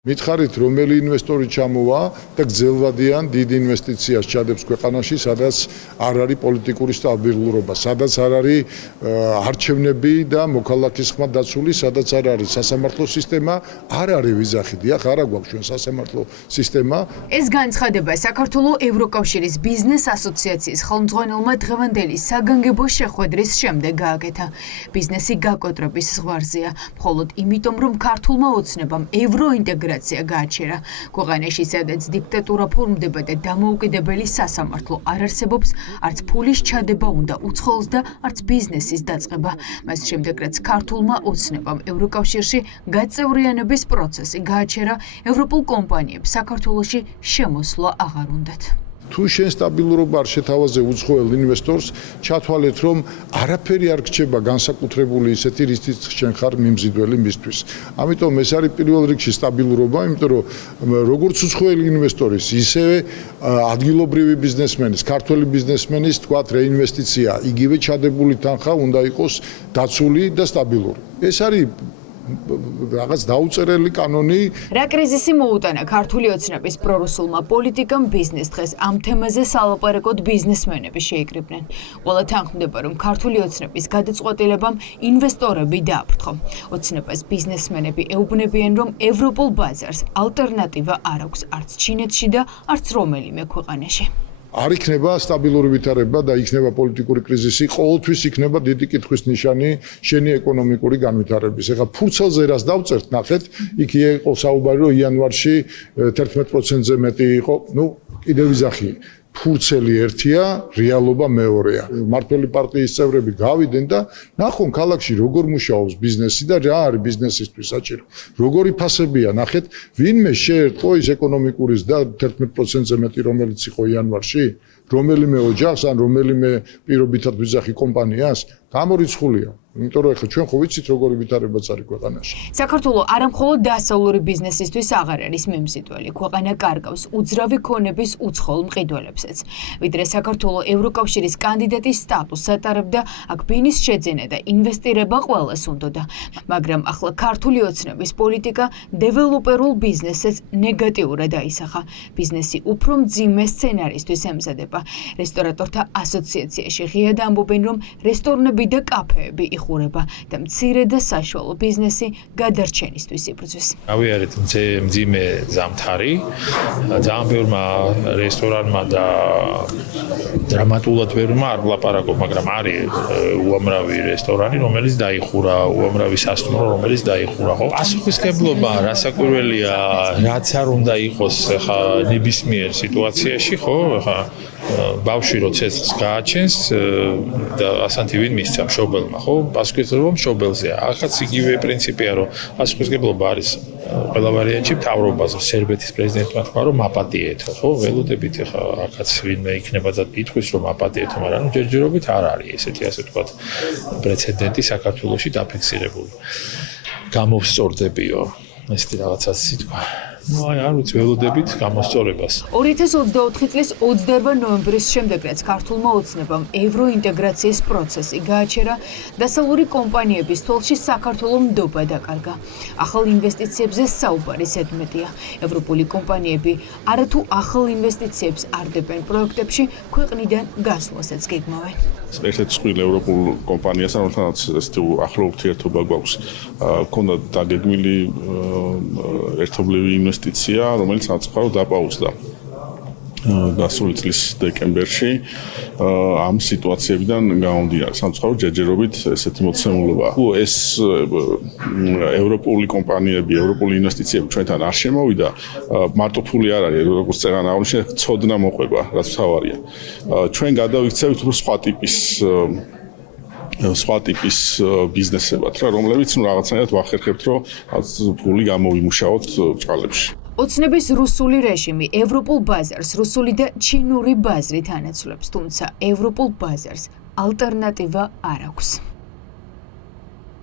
მითხარით, რომელი ინვესტორი ჩამოვა და გრძელვადიან დიდ ინვესტიციას ჩადებს ქვეყანაში, სადაც არ არის პოლიტიკური სტაბილურობა, სადაც არ არის არჩევნები და მოქალაქის ხმა დაცული, სადაც არ არის სასამართლო სისტემა, არ არის ვიზახი, დიახ, არა გვაქვს ჩვენ სასამართლო სისტემა. ეს განცხადება საქართველოს ევროკავშირის ბიზნეს ასოციაციის ხელმძღვანელმა დღევანდელი საგანგებო შეხვედრის შემდეგ გააკეთა. ბიზნესი გაკოტრების ზღვარზეა, მხოლოდ იმიტომ, რომ ქართულმა ოცნებამ ევროინტეგრაცია გააჩერა. ქვეყანაში, სადაც დიქტატურა ფორმდება და დამოუკიდებელი სასამართლო არ არსებობს, არც ფულის ჩადება უნდა უცხოელს და არც ბიზნესის დაწყება. მას შემდეგ, რაც ქართულმა ოცნებამ ევროკავშირში გაწევრიანების პროცესი გააჩერა, ევროპულ კომპანიებს საქართველოში შემოსვლა აღარ უნდათ. თუ შენ სტაბილურობა არ შეთავაზე უცხოელ ინვესტორს, ჩათვალეთ, რომ არაფერი არ გრჩება განსაკუთრებული ისეთი, რითიც შენ ხარ მიმზიდველი მისთვის. ამიტომ ეს არის პირველ რიგში სტაბილურობა, იმიტომ რომ როგორც უცხოელი ინვესტორის, ისევე ადგილობრივი ბიზნესმენის, ქართველი ბიზნესმენის, თქვათ, რეინვესტიცია, იგივე ჩადებული თანხა უნდა იყოს დაცული და სტაბილური. ეს არის რაღაც დაუწერელი კანონი. რა კრიზისი მოუტანა ქართული ოცნების პრორუსულმა პოლიტიკამ ბიზნეს დღეს ამ თემაზე სალაპარაკოდ ბიზნესმენები შეიკრიბნენ. ყველა თანხმდება, რომ ქართული ოცნების გადაწყვეტილებამ ინვესტორები დააფრთხო. ოცნებას ბიზნესმენები ეუბნებიან, რომ ევროპულ ბაზარს ალტერნატივა არ აქვს არც ჩინეთში და არც რომელიმე ქვეყანაში. არ იქნება სტაბილური ვითარება და იქნება პოლიტიკური კრიზისი, ყოველთვის იქნება დიდი კითხვის ნიშანი შენი ეკონომიკური განვითარების. ეხლა ფურცელზე რას დავწერთ, ნახეთ, იქ იყო საუბარი, რომ იანვარში 11%-ზე მეტი იყო, კიდევ ვიზახი. ფურცელი ერთია, რეალობა მეორეა. მართველი პარტიის წევრები გავიდნენ და ნახონ ქალაქში როგორ მუშაობს ბიზნესი და რა არის ბიზნესისთვის საჭირო. როგორი ფასებია, ნახეთ, ვინმე შეერტყო ის ეკონომიკურის და 11%-ზე მეტი რომელიც იყო იანვარში, რომელიმე ოჯახს ან რომელიმე პირობითად ვიზახი კომპანიას გამორიცხულია. იმიტომ რომ ახლა ჩვენ ხო ვიცით როგორი ვითარებაც არის ქვეყანაში. საქართველოს არამხოლოდ დასავლური ბიზნესისთვის აღარ არის მიმზიდველი. ქვეყანა კარგავს უძრავი ქონების უცხოელ მყიდველებსაც. ვიდრე საქართველოს ევროკავშირის კანდიდატის სტატუსს ატარებდა, აქ ბინის შეძენა და ინვესტირება ყველას უნდოდა. მაგრამ ახლა ქართული ოცნების პოლიტიკა დეველოპერულ ბიზნესს ნეგატიურად აისახა. ბიზნესი უფრო მძიმე სცენარისთვის ემზადება. რესტორატორთა ასოციაციაში ღიად ამბობენ, რომ რესტორნები და კაფეები იხურება და მცირე და საშუალო ბიზნესი გადარჩენისთვის იბრძვის. ავიარეთ მძიმე ზამთარი, ძალიან ბევრმა რესტორანმა და დრამატულად ბევრმა არ ვლაპარაკობ, მაგრამ არის უამრავი რესტორანი, რომელიც დაიხურა, უამრავი სასტუმრო, რომელიც დაიხურა. ხო, პასუხისმგებლობა რასაკვირველია, რაც არ უნდა იყოს ხა ნებისმიერ სიტუაციაში, ხო, ხა ბავშვი რო ცეცხლს გააჩენს და ასანთი ვინ მისცა მშობელმა, ხო? პასუხისმგებლობა მშობელზეა. ახაც იგივე პრინციპია, რომ პასუხისმგებლობა არის ყველა ვარიანტში მთავრობაზე. სერბეთის პრეზიდენტმა თქვა, რომ აპატიეთო, ხო? ველოდებით ახლა ახაც ვინმე იქნება და იტყვის, რომ აპატიეთო, მაგრამ ჯერჯერობით არ არის ესეთი ასე თქვა პრეცედენტი საქართველოში დაფიქსირებული. გამოვსწორდებიო ესეთი რაღაცა სიტყვა. არ ვიცი, ველოდებით გამოსწორებას. 2024 წლის 28 ნოემბრის შემდეგ, რაც ქართულმა ოცნებამ ევროინტეგრაციის პროცესი გააჩერა, დასავლური კომპანიების თვალში საქართველოს ნდობა დაკარგა. ახალ ინვესტიციებზე საუბარი ზედმეტია. ევროპული კომპანიები არათუ ახალ ინვესტიციებს არდებენ პროექტებში, ქვეყნიდან გასვლასაც გეგმავენ. ერთ-ერთი წყვილ ევროპულ კომპანიასთან ერთადაც ესეთი ახლო ურთიერთობა გვაქვს. ქონდა დაგეგმილი ერთობლივი ინვესტიცია, რომელიც საწყარო დაპაუზდა გასული წლის დეკემბერში ამ სიტუაციებიდან გამომდინარე. სამწუხაროდ ჯერჯერობით ესეთი მოცემულობა. ეს ევროპული კომპანიები, ევროპული ინვესტიციები ჩვენთან არ შემოვიდა, მარტო ფული არ არის, როგორც წერან აღნიშნეთ, ცოდნა მოყვება, რაც თავარია. ჩვენ გადავიქცევით უფრო სხვა ტიპის ბიზნესებად, რომლებიც რაღაცნაირად ვახერხებთ, რომ ფული გამოვიმუშაოთ ბრჭყალებში. ოცნების რუსული რეჟიმი ევროპულ ბაზარს რუსული და ჩინური ბაზრით ანაცვლებს, თუმცა ევროპულ ბაზარს ალტერნატივა არ აქვს.